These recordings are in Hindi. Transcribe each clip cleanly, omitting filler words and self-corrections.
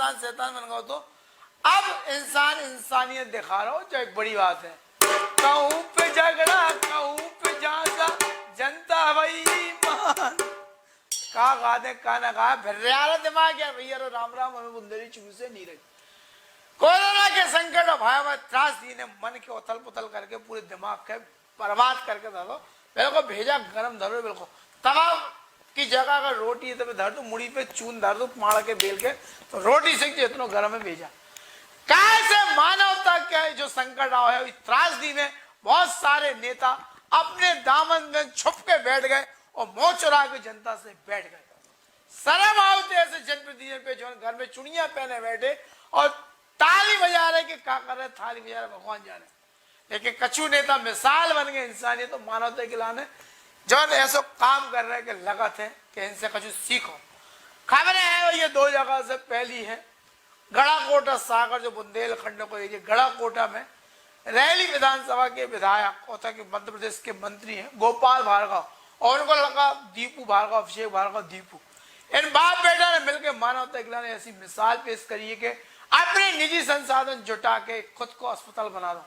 इंसान शैतान बन गया तो अब इंसान इंसानियत दिखा रहा हो, जो एक बड़ी बात है। कहूं पे झगड़ा कहूं पे झांसा, जनता वही मान का गाने का ना गा फिर यार दिमाग है भैया। राम राम, हमें बुंदेली चूरू से नीरज। कोरोना के संकट और भयावह त्रासदी ने मन के उथल पुथल करके पूरे दिमाग के बर्बाद करके धरो। बिल्कुल भेजा गरम धरो, बिल्कुल तवा की जगह अगर रोटी है तो धर दो, मुड़ी पे चून धर दो माड़ के बेल के, तो रोटी से इतना गर्म में भेजा। कैसे मानवता के जो संकट आओ है, त्रासदी में बहुत सारे नेता अपने दामन में छुप के बैठ गए और मुंह चुरा के जनता से बैठ गए। शर्म आते ऐसे जनप्रतिनिधि पे जो घर में चुनिया पहने बैठे और ताली बजा रहे कि क्या कर रहे, थाली बजा रहे, भगवान जाने। लेकिन कछु नेता मिसाल बन गए इंसानियत तो मानवता के लाने, जो ऐसा काम कर रहे कि लगत है कि इनसे कछु सीखो। खबरें हैं ये दो जगह से, पहली है गढ़ाकोटा सागर जो बुंदेलखंड को देखिए, गढ़ाकोटा में रैली विधानसभा के विधायक होता कि मध्य प्रदेश के मंत्री हैं गोपाल भार्गव, और उनको लगा दीपू भार्गव, अभिषेक भार्गव, दीपू, इन बाप बेटा ने मिलकर मानवता के लाने ऐसी मिसाल पेश करी है कि अपने निजी संसाधन जुटा के खुद को अस्पताल बना दो।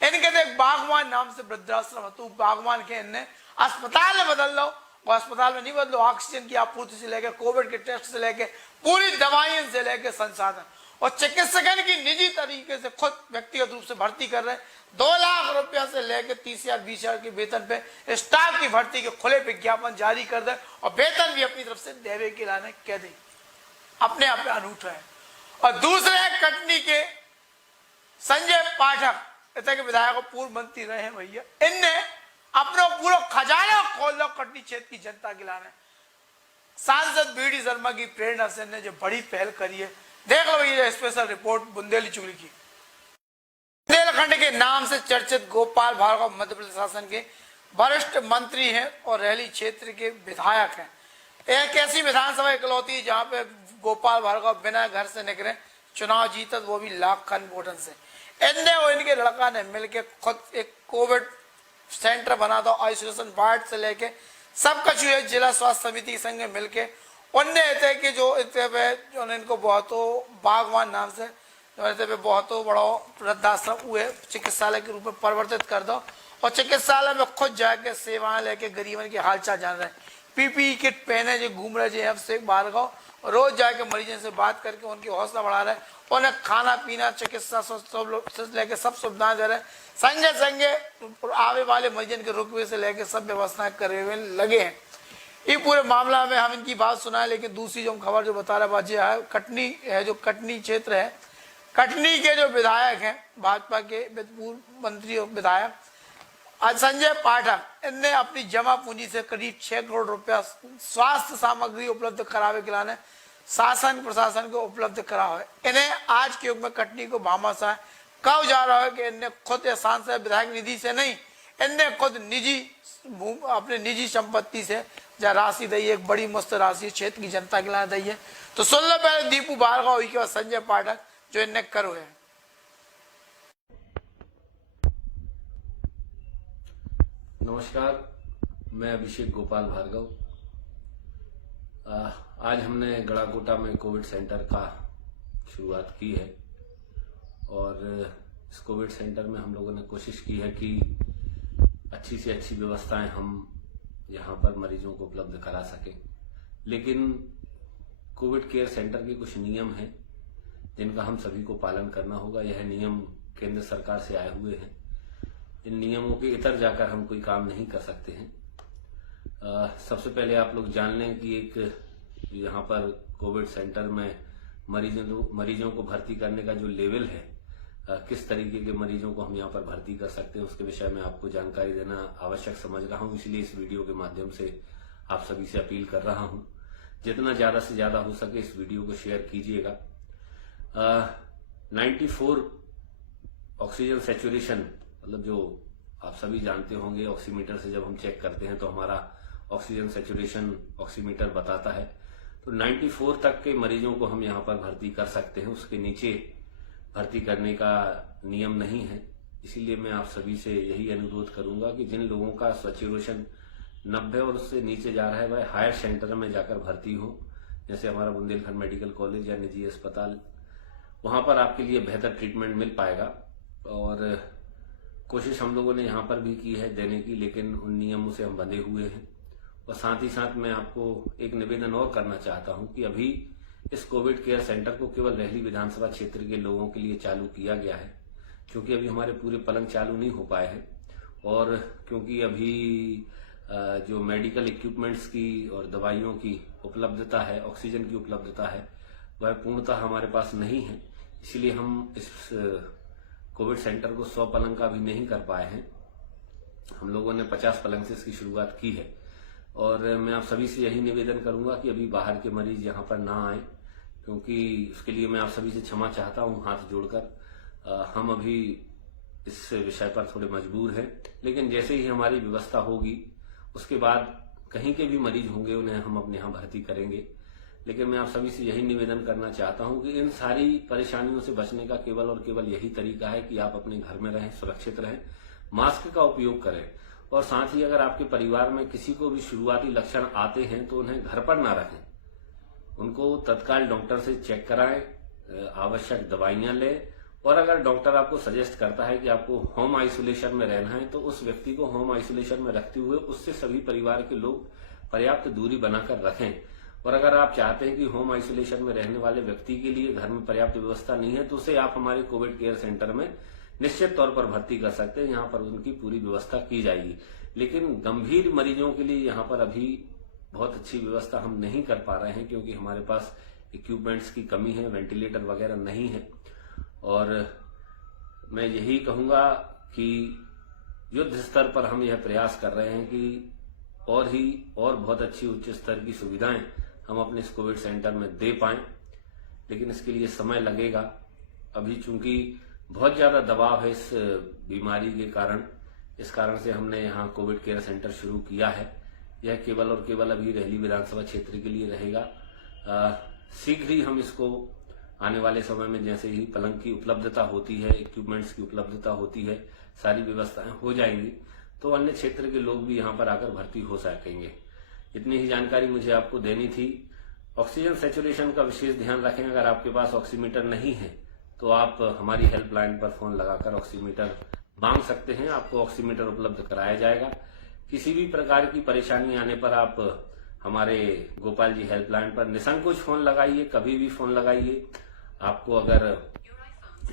इनके देख बागवान नाम से वृद्धाश्रम, तो बागवान के इनने अस्पताल में बदल लो, और अस्पताल में नहीं बदलो, ऑक्सीजन की आपूर्ति से लेकर कोविड के टेस्ट से लेकर पूरी दवाइयों से लेकर संसाधन, और चिकित्सकन की निजी तरीके से खुद व्यक्तिगत रूप से भर्ती कर रहे हैं। 2 लाख रुपया से लेकर 30,000 20,000 के वेतन पे स्टाफ की भर्ती के खुले विज्ञापन जारी कर दे, और वेतन भी अपनी तरफ से देवे के लाने कह दे, अपने आप में अनूठा है। और दूसरे कटनी के संजय पाठक, इतने के विधायक पूर्व मंत्री रहे हैं भैया, इनने अपना पूरा खजाना खोल लो कटनी क्षेत्र की जनता के लाने। सांसद बीडी शर्मा की प्रेरणा से ने जो बड़ी पहल करी है, देख लो ये स्पेशल रिपोर्ट बुंदेली चुगली की। बुंदेलखंड के नाम से चर्चित गोपाल भार्गव मध्य प्रदेश शासन के वरिष्ठ मंत्री हैं और रैली क्षेत्र के विधायक हैं। एक ऐसी विधानसभा इकलौती जहां पे गोपाल भार्गव बिना घर से निकले चुनाव जीतत, वो भी लाख खन वोटन से। इनने और इनके लड़का ने मिलकर खुद एक कोविड सेंटर बना दो, आइसोलेशन वार्ड से लेके सब कुछ हुए। जिला स्वास्थ्य समिति संघ मिलके उनने कि जो इनको बहुत बागवान नाम से बहुत बड़ा वृद्धाश्रम हुए चिकित्सालय के रूप में परिवर्तित कर दो, और चिकित्सालय में खुद जाके सेवाएं लेके गरीबन के हालचाल जान रहे। पीपीई किट पहने जो घूम रहे जो अभिषेक भार्गव, रोज जाके मरीजों से बात करके उनकी हौसला बढ़ा रहे, उन्हें खाना पीना चिकित्सा सब लेके सब सुविधाएं दे रहे। संगे संगे आवे वाले मरीजन के रुकवे से लेके सब व्यवस्थाएं करे हुए लगे हैं। ये पूरे मामला में हम इनकी बात सुनाए, लेकिन दूसरी जो खबर जो बता रहा बाजी है, कटनी है, जो कटनी क्षेत्र है, कटनी के जो विधायक हैं भाजपा के पूर्व मंत्री और विधायक संजय पाठक, इनने अपनी जमा पूंजी से करीब 6 करोड़ रुपया स्वास्थ्य सामग्री उपलब्ध करावे के लाने शासन प्रशासन को उपलब्ध करा है। इन्हें आज के युग में कटनी को भामाशाह कब जा रहा है कि इनने खुद सांसद विधायक निधि से नहीं, इनने खुद निजी अपने निजी संपत्ति से जहाँ राशि दी है, एक बड़ी मस्त राशि क्षेत्र की जनता के लिए दी है। तो सुन लो पहले दीपू भार्गव के बाद संजय पाठक जो इनने करो है। नमस्कार, मैं अभिषेक गोपाल भार्गव। आज हमने गढ़ाकोटा में कोविड सेंटर का शुरुआत की है, और इस कोविड सेंटर में हम लोगों ने कोशिश की है कि अच्छी से अच्छी व्यवस्थाएं हम यहाँ पर मरीजों को उपलब्ध करा सकें। लेकिन कोविड केयर सेंटर के कुछ नियम हैं जिनका हम सभी को पालन करना होगा। यह नियम केंद्र सरकार से आए हुए हैं। इन नियमों के इतर जाकर हम कोई काम नहीं कर सकते हैं। सबसे पहले आप लोग जान लें कि एक यहाँ पर कोविड सेंटर में मरीजों को भर्ती करने का जो लेवल है, किस तरीके के मरीजों को हम यहाँ पर भर्ती कर सकते हैं, उसके विषय में आपको जानकारी देना आवश्यक समझ रहा हूँ। इसलिए इस वीडियो के माध्यम से आप सभी से अपील कर रहा हूँ, जितना ज्यादा से ज्यादा हो सके इस वीडियो को शेयर कीजिएगा। 94 ऑक्सीजन सैचुरेशन, मतलब जो आप सभी जानते होंगे, ऑक्सीमीटर से जब हम चेक करते हैं तो हमारा ऑक्सीजन सैचुरेशन ऑक्सीमीटर बताता है। तो 94 तक के मरीजों को हम यहाँ पर भर्ती कर सकते हैं, उसके नीचे भर्ती करने का नियम नहीं है। इसीलिए मैं आप सभी से यही अनुरोध करूंगा कि जिन लोगों का सैचुरेशन 90 और उससे नीचे जा रहा है वह हायर सेंटर में जाकर भर्ती हो, जैसे हमारा बुंदेलखंड मेडिकल कॉलेज या निजी अस्पताल वहां पर आपके लिए बेहतर ट्रीटमेंट मिल पाएगा। और कोशिश हम लोगों ने यहाँ पर भी की है देने की, लेकिन उन नियमों से हम बंधे हुए हैं। और साथ ही साथ मैं आपको एक निवेदन और करना चाहता हूं कि अभी इस कोविड केयर सेंटर को केवल रहली विधानसभा क्षेत्र के लोगों के लिए चालू किया गया है, क्योंकि अभी हमारे पूरे पलंग चालू नहीं हो पाए हैं। और क्योंकि अभी जो मेडिकल इक्विपमेंट्स की और दवाइयों की उपलब्धता है, ऑक्सीजन की उपलब्धता है, वह पूर्णतः हमारे पास नहीं है। इसलिए हम इस कोविड सेंटर को 100 पलंग का भी नहीं कर पाए हैं। हम लोगों ने 50 पलंग से इसकी शुरुआत की है। और मैं आप सभी से यही निवेदन करूंगा कि अभी बाहर के मरीज यहाँ पर ना आए, क्योंकि उसके लिए मैं आप सभी से क्षमा चाहता हूँ हाथ जोड़कर। हम अभी इस विषय पर थोड़े मजबूर हैं, लेकिन जैसे ही हमारी व्यवस्था होगी उसके बाद कहीं के भी मरीज होंगे उन्हें हम अपने यहाँ भर्ती करेंगे। लेकिन मैं आप सभी से यही निवेदन करना चाहता हूं कि इन सारी परेशानियों से बचने का केवल और केवल यही तरीका है कि आप अपने घर में रहें, सुरक्षित रहें, मास्क का उपयोग करें। और साथ ही अगर आपके परिवार में किसी को भी शुरुआती लक्षण आते हैं तो उन्हें घर पर ना रखें, उनको तत्काल डॉक्टर से चेक कराएं, आवश्यक दवाइयां लें। और अगर डॉक्टर आपको सजेस्ट करता है कि आपको होम आइसोलेशन में रहना है तो उस व्यक्ति को होम आइसोलेशन में रखते हुए उससे सभी परिवार के लोग पर्याप्त दूरी बनाकर रखें। और अगर आप चाहते हैं कि होम आइसोलेशन में रहने वाले व्यक्ति के लिए घर में पर्याप्त व्यवस्था नहीं है तो उसे आप हमारे कोविड केयर सेंटर में निश्चित तौर पर भर्ती कर सकते हैं। यहाँ पर उनकी पूरी व्यवस्था की जाएगी। लेकिन गंभीर मरीजों के लिए यहाँ पर अभी बहुत अच्छी व्यवस्था हम नहीं कर पा रहे हैं, क्योंकि हमारे पास इक्विपमेंट्स की कमी है, वेंटिलेटर वगैरह नहीं है। और मैं यही कहूंगा कि युद्ध स्तर पर हम यह प्रयास कर रहे हैं कि और बहुत अच्छी उच्च स्तर की सुविधाएं हम अपने इस कोविड सेंटर में दे पाएं, लेकिन इसके लिए समय लगेगा। अभी चूंकि बहुत ज्यादा दबाव है इस बीमारी के कारण, इस कारण से हमने यहाँ कोविड केयर सेंटर शुरू किया है। यह केवल और केवल अभी रहली विधानसभा क्षेत्र के लिए रहेगा। शीघ्र ही हम इसको आने वाले समय में जैसे ही पलंग की उपलब्धता होती है, इक्विपमेंट्स की उपलब्धता होती है, सारी व्यवस्थाएं हो जाएंगी तो अन्य क्षेत्र के लोग भी यहाँ पर आकर भर्ती हो सकेंगे। इतनी ही जानकारी मुझे आपको देनी थी। ऑक्सीजन सैचुरेशन का विशेष ध्यान रखें। अगर आपके पास ऑक्सीमीटर नहीं है तो आप हमारी हेल्पलाइन पर फोन लगाकर ऑक्सीमीटर मांग सकते हैं, आपको ऑक्सीमीटर उपलब्ध कराया जाएगा। किसी भी प्रकार की परेशानी आने पर आप हमारे गोपाल जी हेल्पलाइन पर निसंकोच फोन लगाइए, कभी भी फोन लगाइए। आपको अगर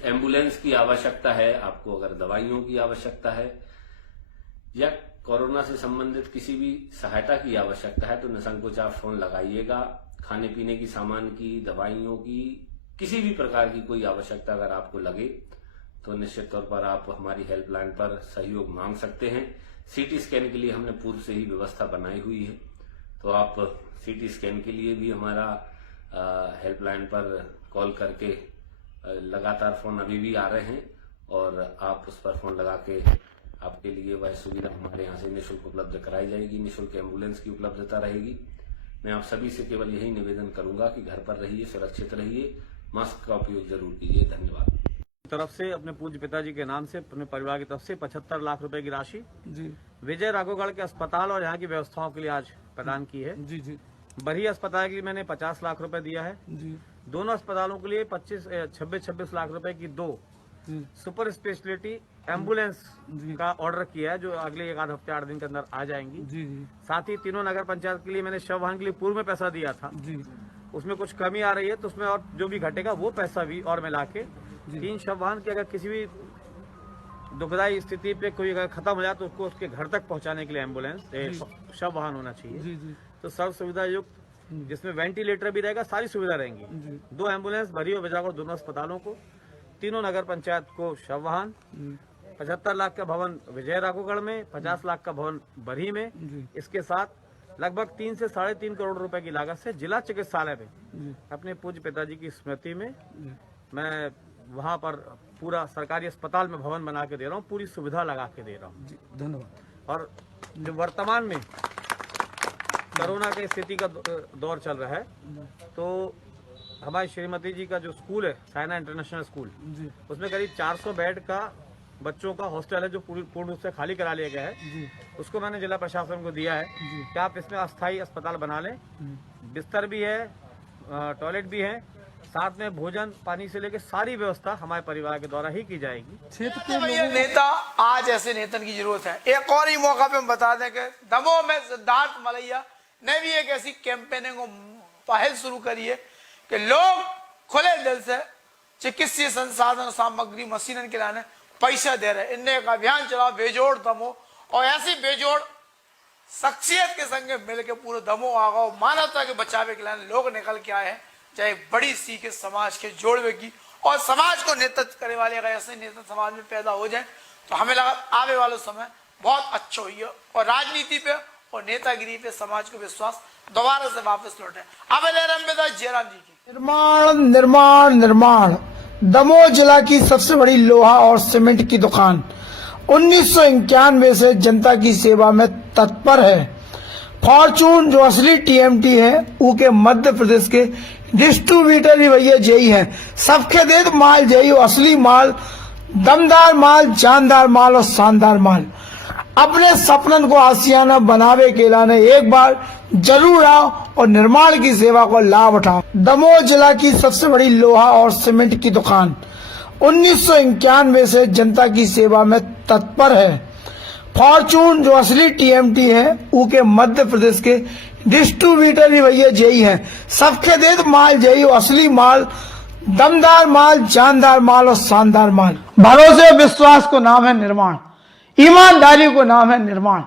एम्बुलेंस की आवश्यकता है, आपको अगर दवाइयों की आवश्यकता है या कोरोना से संबंधित किसी भी सहायता की आवश्यकता है तो निसंकोच आप फोन लगाइएगा। खाने पीने की सामान की, दवाइयों की, किसी भी प्रकार की कोई आवश्यकता अगर आपको लगे तो निश्चित तौर पर आप हमारी हेल्पलाइन पर सहयोग मांग सकते हैं। सीटी स्कैन के लिए हमने पूर्व से ही व्यवस्था बनाई हुई है, तो आप सीटी स्कैन के लिए भी हमारा हेल्पलाइन पर कॉल करके लगातार फोन अभी भी आ रहे हैं और आप उस पर फोन लगा के आपके लिए वह सुविधा हमारे यहाँ से निःशुल्क उपलब्ध कराई जाएगी। निःशुल्क एम्बुलेंस की उपलब्धता रहेगी। मैं आप सभी से केवल यही निवेदन करूंगा कि घर पर रहिए, सुरक्षित रहिए, मास्क का उपयोग जरूर कीजिए। धन्यवाद। तरफ से अपने पूज्य पिताजी के नाम से अपने परिवार की तरफ से 75 लाख रुपए की राशि जी विजय राघवगढ़ के अस्पताल और यहाँ की व्यवस्थाओं के लिए आज प्रदान की है। जी जी बरही अस्पताल के लिए मैंने 50 लाख रुपए दिया है। जी दोनों अस्पतालों के लिए 26 लाख रुपए की 2 जी सुपर स्पेशलिटी एम्बुलेंस जी। का ऑर्डर किया है, जो अगले 1 आध हफ्ते 8 दिन के अंदर आ जाएंगी। जी जी साथ ही तीनों नगर पंचायत के लिए मैंने शव वाहन के लिए पूर्व में पैसा दिया था, जी उसमें कुछ कमी आ रही है तो उसमें और जो भी घटेगा वो पैसा भी और मिला के जी। 3 शव वाहन की अगर किसी भी दुखदायी स्थिति पे कोई अगर खत्म हो जाए तो उसको उसके घर तक पहुंचाने के लिए एम्बुलेंस शव वाहन होना चाहिए। जी जी तो सर्व सुविधा युक्त, जिसमें वेंटिलेटर भी रहेगा, सारी सुविधा रहेंगी। जी 2 एम्बुलेंस बरही और विजयगढ़ दोनों अस्पतालों को, तीनों नगर पंचायत को शव वाहन, 75 लाख का भवन विजय राघवगढ़ में, 50 लाख का भवन बरही में। जी इसके साथ लगभग 3 से 3.5 करोड़ रुपए की लागत से जिला चिकित्सालय में जी अपने पूज्य पिताजी की स्मृति में जी मैं वहां पर पूरा सरकारी अस्पताल में भवन बना के दे रहा हूँ, पूरी सुविधा लगा के दे रहा हूँ। जी धन्यवाद। और जो वर्तमान में कोरोना की स्थिति का दौर चल रहा है तो हमारी श्रीमती जी का जो स्कूल है साइना इंटरनेशनल स्कूल, जी उसमें करीब 400 बेड का बच्चों का हॉस्टल है जो पूर्ण रूप से खाली करा लिया गया है। जी उसको मैंने जिला प्रशासन को दिया है जी कि आप इसमें अस्थायी अस्पताल बना लें। बिस्तर भी है, टॉयलेट भी है, साथ में भोजन पानी से लेकर सारी व्यवस्था हमारे परिवार के द्वारा ही की जाएगी। क्षेत्र के भैया लोगों नेता, आज ऐसे नेतन की जरूरत है। एक और ही मौका पे हम बता दें कि दमोह में सिद्धार्थ मलैया ने भी एक ऐसी कैंपेनिंग को पहल शुरू करी है कि लोग खुले दिल से चिकित्सीय संसाधन सामग्री मशीनन के लाने पैसा दे रहे। इनने एक अभियान चला बेजोड़ दमोह, और ऐसी बेजोड़ शख्सियत के संग मिलकर पूरे दमोह आगा मानवता के बचावे के लिए लोग निकल के आए हैं। चाहे बड़ी सीख है समाज के जोड़वे की, और समाज को नेतृत्व करने वाले अगर ऐसे नेता समाज में पैदा हो जाए तो हमें लगा आने वाला समय बहुत अच्छा हुई है, और राजनीति पे और नेतागिरी पे समाज को विश्वास दोबारा से वापस लौटे। अब जयराम जी की निर्माण निर्माण निर्माण। दमोह जिला की सबसे बड़ी लोहा और सीमेंट की दुकान 1991 से जनता की सेवा में तत्पर है। फॉर्चून जो असली टीएमटी है वो के मध्य प्रदेश के डिस्ट्रीब्यूटर ही भैया जयी है। सबके दे माल जयी, असली माल, दमदार माल, जानदार माल और शानदार माल। अपने सपनन को आसियाना बनावे के लाने एक बार जरूर आओ और निर्माण की सेवा को लाभ उठाओ। दमोह जिला की सबसे बड़ी लोहा और सीमेंट की दुकान 1991 से जनता की सेवा में तत्पर है। फॉर्चून जो असली टीएमटी है वो के मध्य प्रदेश के डिस्ट्रीब्यूटर ही भैया जयी है। सबके दे माल जयी, असली माल, दमदार माल, जानदार माल और शानदार माल। भरोसे और विश्वास को नाम है निर्माण, ईमानदारी को नाम है निर्माण,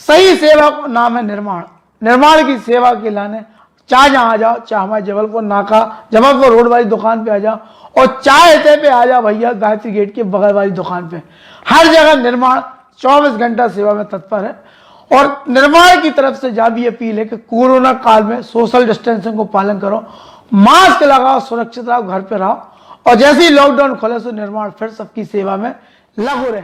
सही सेवा को नाम है निर्माण। निर्माण की सेवा के लाने चाहे जहां आ जाओ, चाहे हमारे जबलपुर नाका जबलपुर रोड वाली दुकान पे आ जाओ, और चाहे पे आ जाओ भैया गायत्री गेट के बगल वाली दुकान पे। हर जगह निर्माण 24 घंटा सेवा में तत्पर है। और निर्माण की तरफ से जा भी अपील है कि कोरोना काल में सोशल डिस्टेंसिंग को पालन करो, मास्क लगाओ, सुरक्षित रहो, घर पे रहो, और जैसे ही लॉकडाउन खोले तो निर्माण फिर सबकी सेवा में लगे रहे।